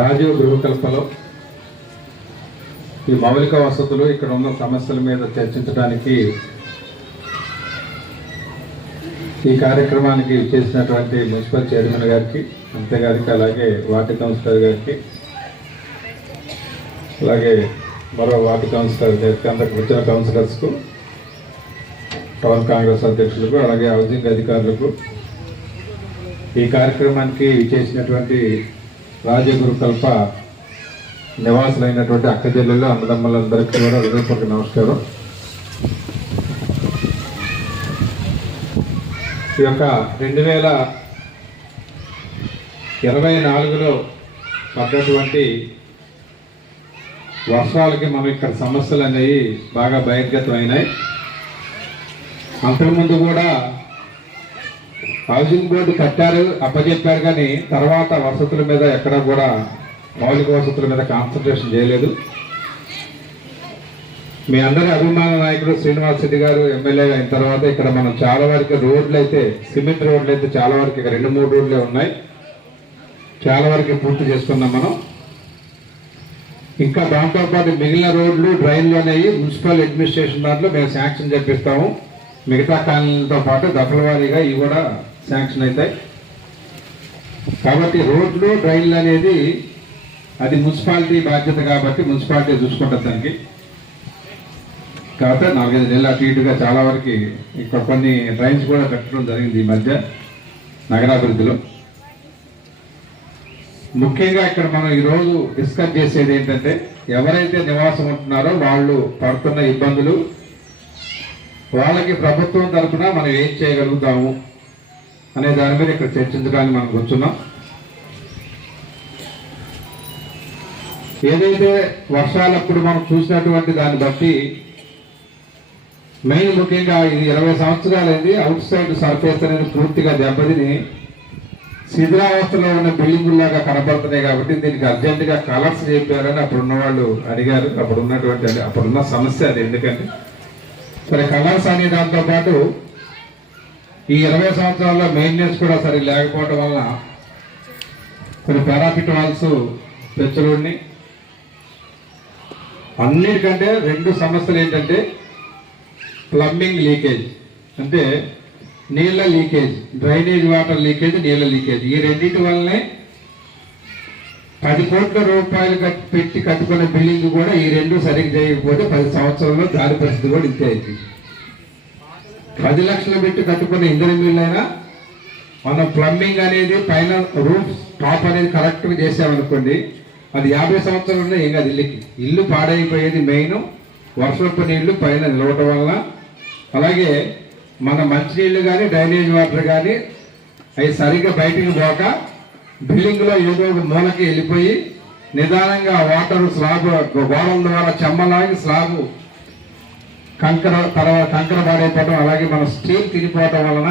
రాజీవ్ గృహకల్పలో ఈ మౌలిక వసతులు ఇక్కడ ఉన్న సమస్యల మీద చర్చించడానికి ఈ కార్యక్రమానికి చేసినటువంటి మున్సిపల్ చైర్మన్ గారికి, అంతే గారికి, అలాగే వార్డు కౌన్సిలర్ గారికి, అలాగే మరో వార్డు కౌన్సిలర్ గారికి, అందరికి వచ్చిన కౌన్సిలర్స్కు, టౌన్ కాంగ్రెస్ అధ్యక్షులకు, అలాగే హౌసింగ్ అధికారులకు, ఈ కార్యక్రమానికి చేసినటువంటి రాజగురుకల్ప నివాసులైనటువంటి అక్క చెల్లెళ్ళు, అన్నదమ్ములందరికీ కూడా హృదయపూర్వక నమస్కారం. ఈ యొక్క 2024లో పడ్డటువంటి వర్షాలకి మనం ఇక్కడ సమస్యలు అనేవి బాగా బహిర్గతం అయినాయి. అంతకుముందు కూడా హౌసింగ్ బోర్డు కట్టారు, అప్పచెప్పారు, కానీ తర్వాత వసతుల మీద ఎక్కడా కూడా మౌలిక వసతుల మీద కాన్సన్ట్రేషన్ చేయలేదు. మీ అందరి అభిమాన నాయకుడు శ్రీనివాస్ రెడ్డి గారు ఎమ్మెల్యే అయిన తర్వాత ఇక్కడ మనం చాలా వరకు రోడ్లు అయితే, సిమెంట్ రోడ్లు అయితే చాలా వరకు ఇక 2-3 రోడ్లే ఉన్నాయి, చాలా వరకు పూర్తి చేసుకున్నాం మనం. ఇంకా దాంతోపాటు మిగిలిన రోడ్లు, డ్రైన్లు అనేవి మున్సిపల్ అడ్మినిస్ట్రేషన్ దాంట్లో మేము శాంక్షన్ చేపిస్తాము. మిగతా కాలనీలతో పాటు దఫల వారీగా ఇవి కూడా శాంక్షన్ అవుతాయి. కాబట్టి రోడ్లు, డ్రైన్లు అనేది అది మున్సిపాలిటీ బాధ్యత కాబట్టి మున్సిపాలిటీ చూసుకుంటుంది దానికి. కాబట్టి 4-5 నెలలు అటు ఇటుగా చాలా వరకు ఇక్కడ కొన్ని డ్రైన్స్ కూడా కట్టడం జరిగింది ఈ మధ్య నగరాభివృద్ధిలో. ముఖ్యంగా ఇక్కడ మనం ఈరోజు డిస్కస్ చేసేది ఏంటంటే, ఎవరైతే నివాసం ఉంటున్నారో వాళ్ళు పడుతున్న ఇబ్బందులు, వాళ్ళకి ప్రభుత్వం తరఫున మనం ఏం చేయగలుగుతాము అనే దాని మీద ఇక్కడ చర్చించడానికి మనం కూర్చున్నాం. ఏదైతే వర్షాలప్పుడు మనం చూసినటువంటి దాన్ని బట్టి మెయిన్ ముఖ్యంగా ఇది 20 సంవత్సరాలైంది. అవుట్ సైడ్ సర్ఫేస్ అనేది పూర్తిగా దెబ్బతిని శిథిలావస్థలో ఉన్న బిల్డింగుల్లాగా కనపడుతున్నాయి. కాబట్టి దీనికి అర్జెంటుగా కలర్స్ చెప్పారని అప్పుడున్న వాళ్ళు అడిగారు. అప్పుడున్న సమస్య అది. ఎందుకంటే సరే కలర్స్ అనే దాంతో పాటు ఈ 20 సంవత్సరాల్లో మెయింటెనెన్స్ కూడా సరి లేకపోవడం వల్ల కొన్ని పారాఫిట్ వాల్స్ పెంచలోని, అన్నిటికంటే 2 సమస్యలు ఏంటంటే ప్లంబింగ్ లీకేజ్, అంటే నీళ్ళ లీకేజ్, డ్రైనేజ్ వాటర్ లీకేజ్, నీళ్ళ లీకేజ్. ఈ రెండింటి వల్లనే 10 కోట్ల రూపాయలు పెట్టి కట్టుకున్న బిల్డింగ్ కూడా ఈ 2 సరిగ్గా చేయకపోతే 10 సంవత్సరాల్లో దాని పరిస్థితి కూడా ఇంతే అయింది. 10 లక్షలు పెట్టి కట్టుకున్న ఇంధన బిల్లు అయినా మనం ప్లంబింగ్ అనేది పైన రూఫ్ టాప్ అనేది కరెక్ట్గా చేసామనుకోండి, అది 50 సంవత్సరాలు ఏం కాదు. ఇల్లు పాడైపోయేది మెయిన్ వర్షపు నీళ్లు పైన నిలవటం వల్ల. అలాగే మన మంచినీళ్ళు కానీ, డ్రైనేజ్ వాటర్ కానీ అవి సరిగ్గా బయటికి పోక బిల్డింగ్లో ఏదో ఒక మూలకి వెళ్ళిపోయి నిదానంగా వాటర్ స్లాబ్ గోడల ద్వారా చెమ్మలాగి స్లాబ్ కంకర పాడైపోవడం, అలాగే మన స్టీల్ తినిపోవటం వలన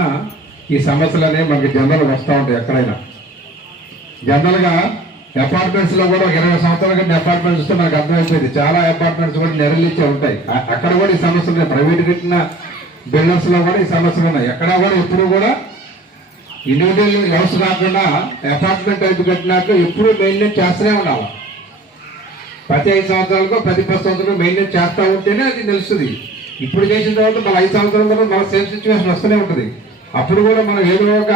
ఈ సమస్యలు అనేవి మనకి జనరల్ వస్తూ ఉంటాయి. ఎక్కడైనా జనరల్గా అపార్ట్మెంట్స్లో కూడా 20 సంవత్సరాల కంటే అపార్ట్మెంట్స్ వస్తే మనకు అర్థమైపోయింది. చాలా అపార్ట్మెంట్స్ కూడా నెరలిచ్చే ఉంటాయి. అక్కడ కూడా ఈ సమస్యలు ఉన్నాయి. ప్రైవేట్ కట్టిన బిల్డర్స్లో కూడా ఈ సమస్యలు ఉన్నాయి. ఎక్కడా కూడా ఎప్పుడు కూడా ఇండివిజువల్ హౌస్ కాకుండా అపార్ట్మెంట్ టైప్ కట్టినట్టు ఎప్పుడు మెయింటెనెన్స్ చేస్తూనే ఉండాలి. ప్రతి 5 సంవత్సరాలకు, ప్రతి 10 సంవత్సరాలకు మెయింటెనెన్స్ చేస్తూ ఉంటేనే అది తెలుస్తుంది. ఇప్పుడు చేసిన తర్వాత మన 5 సంవత్సరాల తర్వాత మన సేమ్ సిచ్యువేషన్ వస్తూనే ఉంటుంది. అప్పుడు కూడా మనం ఏదో ఒక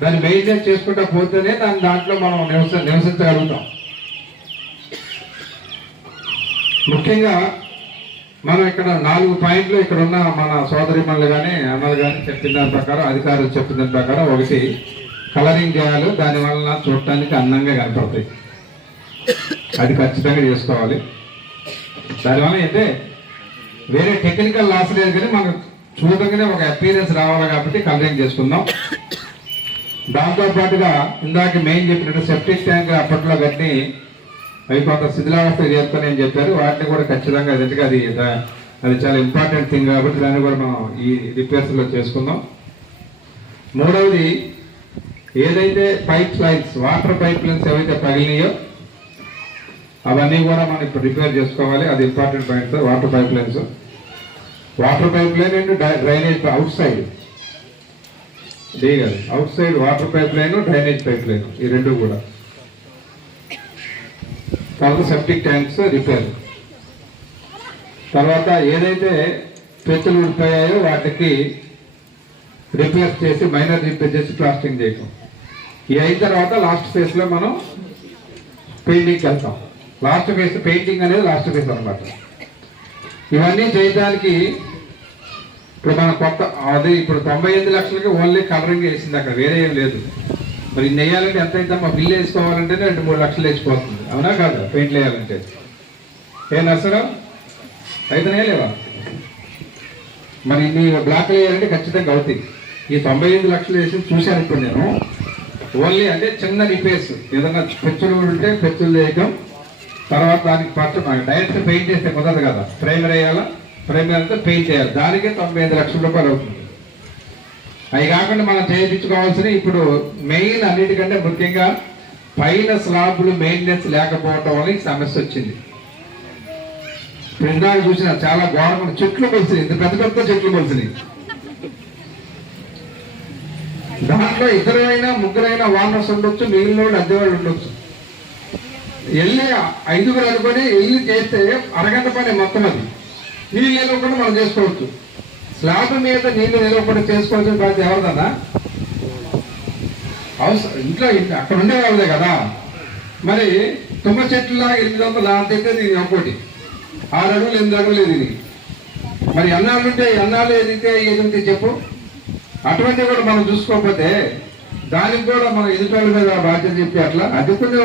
దాన్ని మెయింటైన్ చేసుకుంటూ పోతేనే దాంట్లో మనం నివసించగలుగుతాం. ముఖ్యంగా మనం ఇక్కడ 4 పాయింట్లు ఇక్కడ ఉన్న మన సోదరిమణులు కానీ, అన్నలు కానీ చెప్పిన దాని ప్రకారం, అధికారులు చెప్పిన దాని ప్రకారం, ఒకటి కలరింగ్ చేయాలి. దానివల్ల చూడటానికి అందంగా కనపడతాయి. అది ఖచ్చితంగా చేసుకోవాలి. దానివల్ల అయితే వేరే టెక్నికల్ లాస్ లేదు, కానీ మనం చూడగానే ఒక అపీరెన్స్ రావాలి కాబట్టి కలరింగ్ చేసుకుందాం. దాంతోపాటుగా ఇందాక మెయిన్ చెప్పినట్టు సెప్టిక్ ట్యాంక్ అప్పట్లో కట్టి అవి కొంత శిథిలావస్థ చేరుకొని అని చెప్పారు. వాటిని కూడా ఖచ్చితంగా అది చాలా ఇంపార్టెంట్ థింగ్ కాబట్టి దాన్ని కూడా మనం ఈ రిపేర్స్లో చేసుకుందాం. మూడవది, ఏదైతే pipe lines, water pipe lines ఏవైతే పగిలినాయో అవన్నీ కూడా మనం ఇప్పుడు రిపేర్ చేసుకోవాలి. అది important point sir. Water pipe lines and drainage out side out side water pipe line, drainage pipe line, ఈ 2 కూడా తర్వాత సెప్టిక్ ట్యాంక్స్ రిపేర్, తర్వాత ఏదైతే పెచ్చులు ఉండిపోయాయో వాటికి రిపేర్ చేసి మైనర్ రిపేర్ చేసి ప్లాస్టింగ్ చేయటం. ఈ అయిన తర్వాత లాస్ట్ ఫేజ్లో మనం పెయింటింగ్కి వెళ్తాం. లాస్ట్ ఫేజ్ పెయింటింగ్ అనేది లాస్ట్ ఫేజ్ అనమాట. ఇవన్నీ చేయడానికి ఇప్పుడు మన కొత్త అది ఇప్పుడు 98 లక్షలకి ఓన్లీ కలరింగ్ వేసింది, అక్కడ వేరే ఏం లేదు. మరి ఇన్ని వేయాలంటే ఎంత అయితే మా బిల్లు వేసుకోవాలంటే 2-3 లక్షలు వేసిపోతుంది, అవునా కాదు? పెయింట్లు వేయాలంటే ఏ నర్సరా అయితేనే లేవా? మరి ఇన్ని బ్లాక్లు వేయాలంటే ఖచ్చితంగా అవుతాయి. ఈ 95 లక్షలు వేసి చూశాను ఇప్పుడు నేను. ఓన్లీ అంటే చిన్న రిపేర్స్, ఏదన్నా పెచ్చులు ఉంటే పెచ్చులు చేయటం, తర్వాత దానికి డైరెక్ట్ పెయింట్ చేస్తే కుదరదు కదా, ప్రైమర్ వేయాలా, ప్రైమర్ అంతా పెయింట్ చేయాలి, దానికి 95 లక్షల రూపాయలు అవుతుంది. అవి కాకుండా మనం చేయించుకోవాల్సిన ఇప్పుడు మెయిన్ అన్నిటికంటే ముఖ్యంగా పైన స్లాబ్లు మెయింటెనెన్స్ లేకపోవడం వల్ల ఈ సమస్య వచ్చింది. ఇందాక చూసిన చాలా ఘోరమైన చెట్లు మొలిసినాయి, ఇంత పెద్ద పెద్ద చెట్లు మొలిసినాయి. దాంట్లో ఇద్దరైనా ముగ్గురైనా వానర్స్ ఉండొచ్చు, మిగిలిన అద్దెవాళ్ళు ఉండొచ్చు. వెళ్ళి 5గురు అనుకొని వెళ్ళి చేస్తే అరగంట పని మొత్తం. అది నీళ్ళు నిలవకుండా మనం చేసుకోవచ్చు. స్లాబ్ మీద నీళ్లు నిలవకుండా చేసుకోవచ్చు బాధ్యత ఎవరిదన్నా? అవసరం ఇంట్లో అక్కడ ఉండేవాళ్ళే కదా. మరి తుమ్మ చెట్లులా 800 అంతైతే దీనికి ఒకటి 6 అడుగులు 8 అడుగులు ఇది. మరి అన్నాళ్ళు ఉంటే అన్నాళ్ళు ఎదిగితే ఏదంటే చెప్పు. అటువంటివి కూడా మనం చూసుకోకపోతే దానికి కూడా మనం ఎదుటోళ్ళ మీద బాధ్యత చెప్పి అట్లా అడ్డుకునే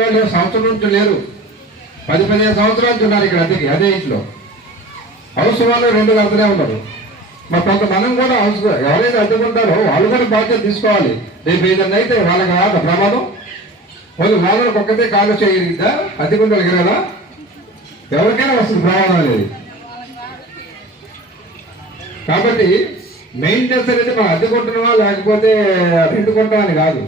వాళ్ళు సంవత్సరం నుంచి లేరు, 10-15 సంవత్సరాల నుంచి ఉన్నారు ఇక్కడ అద్దెకి, అదే ఇంట్లో. హౌస్ వాళ్ళు 2 కడుతూనే ఉన్నారు. మరి కొంత మనం కూడా హౌస్ ఎవరైతే అడ్డుకుంటారో వాళ్ళు కూడా బాధ్యత తీసుకోవాలి. రేపు ఏదన్నా అయితే వాళ్ళకి రాదా ప్రమాదం? వాళ్ళకి ఒక్కతే కాలు చేయగలిగిద్దా? అద్దెకుంటారు కదా, ఎవరికైనా వస్తుంది ప్రమాదం అనేది. కాబట్టి మెయింటెనెన్స్ అనేది మనం అద్దెకుంటున్నామా లేకపోతే రెండుకుంటాం అని కాదు.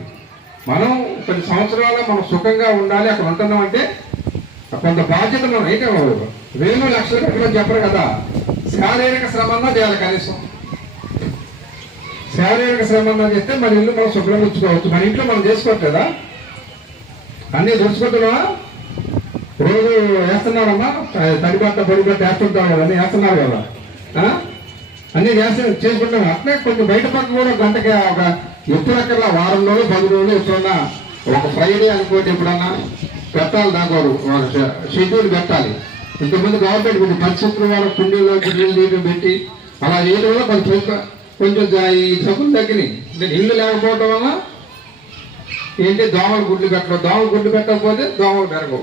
మనం కొన్ని సంవత్సరాలు మనం సుఖంగా ఉండాలి, అక్కడ ఉంటున్నాం అంటే కొంత బాధ్యత మనం అయితే 1,000 లక్షలు పెట్టమని చెప్పరు కదా. శారీరక శ్రమన్నా చేయాలి కనీసం. శారీరక శ్రమన్నా చేస్తే మన ఇల్లు మనం శుభ్రం ఉంచుకోవచ్చు. మన ఇంట్లో మనం చేసుకోవచ్చు కదా, అన్నీ దొరుకుతున్నావా? రోజు వేస్తున్నారమ్మా, తడిబట్ట పొడిబట్ట వేస్తుంటాం కదా, అన్నీ వేస్తున్నారు కదా, అన్నీ చేసుకుంటాం. అట్లే కొంచెం బయట పక్క కూడా గంటకి ఒక ఎప్పుడక్కర్లా వారం రోజులు 10 రోజులు ఎప్పుడన్నా ఒక ఫ్రైడే అనుకోండి ఎప్పుడన్నా పెట్టాలి, దాకా షెడ్యూల్ పెట్టాలి. ఇంతకుముందు గవర్నమెంట్ కొంచెం 10 శుక్రవారం కుండీలో గిడ్డలు నీళ్ళు పెట్టి అలా చేయడం వల్ల కొంచెం ఈ సబ్బులు తగ్గినాయి. ఇల్లు లేకపోవడం వల్ల ఏంటి దోమలు గుడ్లు పెట్టడం, దోమలు గుడ్లు పెట్టకపోతే దోమలు పెరగవు.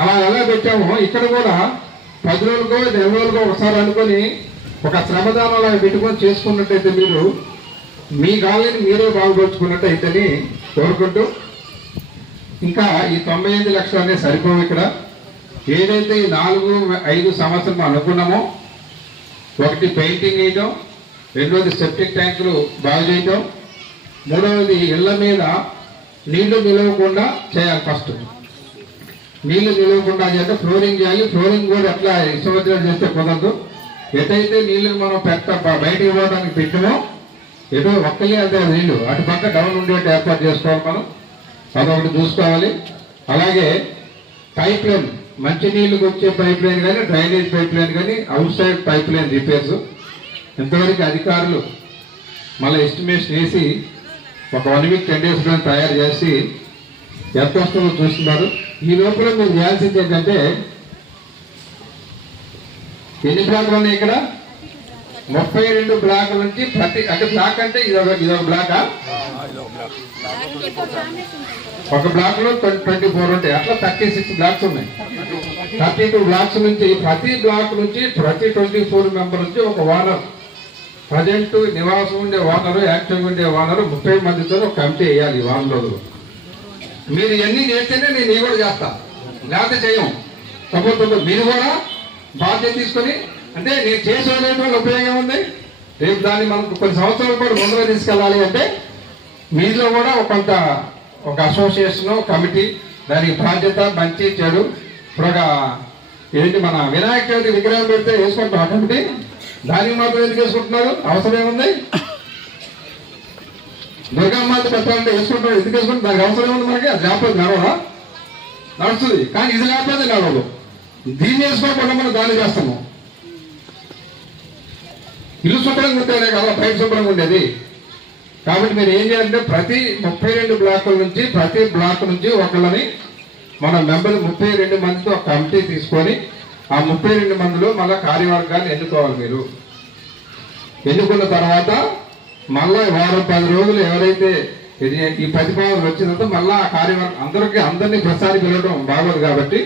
అలా ఎలా పెట్టామో ఇక్కడ కూడా 10 రోజులకో 20 రోజులకో ఒకసారి అనుకొని ఒక శ్రమదానాలు పెట్టుకొని చేసుకున్నట్టయితే మీరు మీ కాళ్ళని మీరే బాగుపరుచుకున్నట్టయితేని కోరుకుంటూ, ఇంకా ఈ 98 లక్షలు అనేది సరిపోవు. ఇక్కడ ఏదైతే ఈ 4-5 సంవత్సరం అనుకున్నామో, ఒకటి పెయింటింగ్ వేయటం, రెండవది సెప్టిక్ ట్యాంకులు బాగు చేయటం, మూడవది ఇళ్ల మీద నీళ్లు నిలవకుండా చేయాలి. ఫస్ట్ నీళ్లు నిలవకుండా చేస్తే ఫ్లోరింగ్ చేయాలి. ఫ్లోరింగ్ కూడా ఎట్లా ఇష్టమొచ్చినట్టు చేస్తే కుదరదు. ఎటైతే నీళ్లు మనం బయటకు పోవడానికి పెట్టామో ఎటో ఒక్కలే అదే నీళ్లు అటు పక్క డౌన్ ఉండేట్టు ఏర్పాటు చేసుకోవాలి. మనం అదొకటి చూసుకోవాలి. అలాగే పైప్ లైన్, మంచి నీళ్ళకి వచ్చే పైప్ లైన్ కానీ డ్రైనేజ్ పైప్ లైన్ కానీ out side pipe line repairs ఇంతవరకు అధికారులు మళ్ళీ ఎస్టిమేషన్ వేసి ఒక 1 వీక్ 10 days తయారు చేసి ఎంత వస్తుందో చూస్తున్నారు. ఈ లోపల మీరు చేయాల్సింది ఏంటంటే, ఎన్ని బ్లాక్లు ఉన్నాయి ఇక్కడ? 32 బ్లాక్ల నుంచి ప్రతి అంటే బ్లాక్ అంటే ఇదొక బ్లాకా? ఒక బ్లాక్ లో 24 ఉంటాయి, అట్లా 36 బ్లాక్స్ ఉన్నాయి. 32 బ్లాక్స్ నుంచి ప్రతి బ్లాక్ నుంచి ప్రతి 24 మెంబర్ నుంచి ఒక ఓనర్, ప్రజెంట్ నివాసం ఉండే ఓనరు, యాక్టివ్గా ఉండే ఓనరు 30 మందితో ఒక కమిటీ వేయాలి. వారం రోజులు మీరు ఇవన్నీ చేస్తేనే నేను ఇవి కూడా చేస్తా, లేకపోతే చేయం. సపోజ్ మీరు కూడా బాధ్యత తీసుకొని, అంటే నేను చేసే వల్ల ఉపయోగం ఉంది. రేపు దాన్ని మనకు కొన్ని సంవత్సరాలు కూడా ముందుగా తీసుకెళ్ళాలి అంటే మీలో కూడా ఒక అసోసియేషన్ కమిటీ, దానికి బాధ్యత, మంచి చెడు. ఇప్పుడు ఏంటి మన వినాయక చవితి విగ్రహం పెడితే వేసుకుంటాం ఆ కమిటీ, దానికి మాత్రం ఎందుకు వేసుకుంటున్నారు? అవసరం ఏముంది? దుర్గామాత పెట్టాలంటే వేసుకుంటాం, ఎందుకు వేసుకుంటాం? దానికి అవసరం ఉంది మనకి? అది లేకపోతే నడవా? నడుస్తుంది. కానీ ఇది లేకపోతే నడవదు. దీన్ని వేసుకోకుండా మనం దాన్ని చేస్తాము. ఇల్లు శుభ్రంగా ఉంటేనే కదా బయట శుభ్రంగా ఉండేది. కాబట్టి మీరు ఏం చేయాలంటే ప్రతి 32 బ్లాకుల నుంచి ప్రతి బ్లాక్ నుంచి ఒకళ్ళని మన మెంబర్లు 32 మందితో ఒక కమిటీ తీసుకొని ఆ 32 మందిలో మళ్ళీ కార్యవర్గాన్ని ఎన్నుకోవాలి. మీరు ఎన్నుకున్న తర్వాత మళ్ళీ వారం 10 రోజులు ఎవరైతే ఈ ప్రతిపాదనలు వచ్చినంత మళ్ళీ ఆ కార్యవర్గం అందరినీ ప్రసారి పిలవడం బాగోదు. కాబట్టి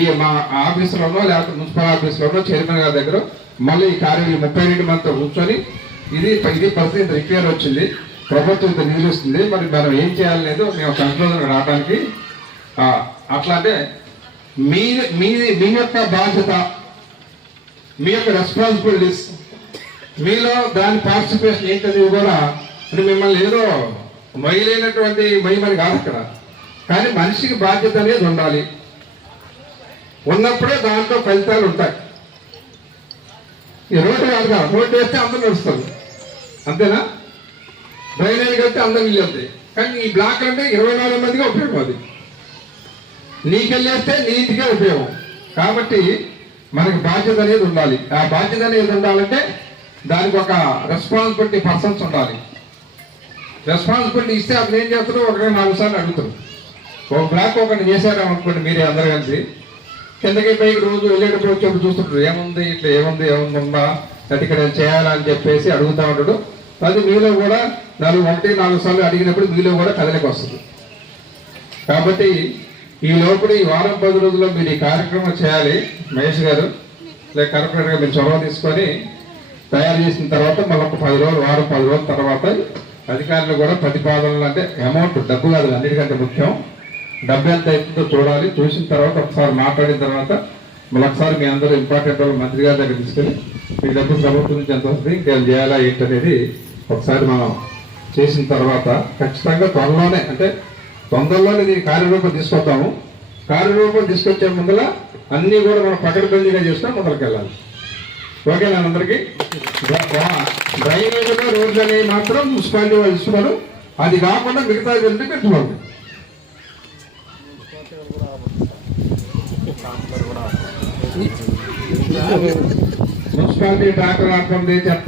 ఈ మా ఆఫీసులోనో లేకపోతే మున్సిపల్ ఆఫీసులోనో చైర్మన్ గారి దగ్గర మళ్ళీ ఈ కార్యవర్గం 32 మందితో కూర్చొని ఇది పరిస్థితి ఇంత రిపేర్ వచ్చింది, ప్రభుత్వం ఇంత నిధులు వస్తుంది, మరి మనం ఏం చేయాలనేది మేము సంశోధన రావడానికి అట్లా అంటే మీ యొక్క బాధ్యత, మీ యొక్క రెస్పాన్సిబిలిటీస్, మీలో దాని పార్టిసిపేషన్ ఏంటనేది కూడా అంటే మిమ్మల్ని ఏదో మొయ్యలేనటువంటి మొయ్యమని కాదు అక్కడ. కానీ మనిషికి బాధ్యత అనేది ఉండాలి. ఉన్నప్పుడే దాంట్లో ఫలితాలు ఉంటాయి. ఈ రోడ్డు కాదు కదా, రోడ్డు వేస్తే అందరూ నడుస్తారు అంతేనా, డ్రైనేజ్ కడితే అందరూ ఇల్లు వెళ్తాయి. కానీ ఈ బ్లాక్ అంటే 24 మందిగా ఉపయోగం. అది నీకెళ్ళేస్తే నీ ఇంటికే ఉపయోగం. కాబట్టి మనకి బాధ్యత అనేది ఉండాలి. ఆ బాధ్యత అనేది ఉండాలంటే దానికి ఒక రెస్పాన్సిబిలిటీ పర్సన్స్ ఉండాలి. రెస్పాన్సిబిలిటీ ఇస్తే అతను ఏం చేస్తారో 1-4 సార్లు అడుగుతారు. ఒక బ్లాక్ ఒకటి చేశారనుకోండి, మీరే అందరు కలిసి కిందకి పైకి రోజు వెళ్ళేటప్పుడు వచ్చేప్పుడు చూస్తుంటారు, ఏముంది ఇట్లా ఏముంది ఉందా అంటే ఇక్కడ చేయాలని చెప్పేసి అడుగుతూ ఉంటాడు. అది మీలో కూడా 1-4 సార్లు అడిగినప్పుడు మీలో కూడా కదలికి వస్తుంది. కాబట్టి ఈ లోపల ఈ వారం 10 రోజుల్లో మీరు ఈ కార్యక్రమం చేయాలి. మహేష్ గారు లేక కరెక్టర్ గా మీరు చొరవ తీసుకొని తయారు చేసిన తర్వాత మళ్ళీ ఒక 10 రోజులు వారం 10 రోజుల తర్వాత అధికారులు కూడా ప్రతిపాదనలు అంటే అమౌంట్ డబ్బు కాదు, అన్నిటికంటే ముఖ్యం డబ్బు ఎంత అవుతుందో చూడాలి. చూసిన తర్వాత ఒకసారి మాట్లాడిన తర్వాత మళ్ళీ ఒకసారి మీ అందరూ ఇంపార్టెంట్ వాళ్ళు మంత్రి గారి దగ్గర తీసుకెళ్ళి మీ డబ్బు ప్రభుత్వం నుంచి ఎంత వస్తుంది, ఇంకేం చేయాలా ఏంటనేది ఒకసారి మనం చేసిన తర్వాత ఖచ్చితంగా తొందరలోనే దీన్ని కార్యరూపం తీసుకొద్దాము. కార్యరూపం తీసుకొచ్చే ముందర అన్నీ కూడా మనం పకడ్బందీగా చేసుకొని మొదలుకి వెళ్ళాలి. ఓకేనా అందరికీ? డ్రైనేజ్ రోడ్లు అనేవి మాత్రం మున్సిపాలిటీ వాళ్ళు ఇస్తున్నారు. అది కాకుండా మిగతా వెళ్తే పెట్టుకోండి. మున్సిపాలిటీ ట్రాక్టర్ ఆపండి చెత్త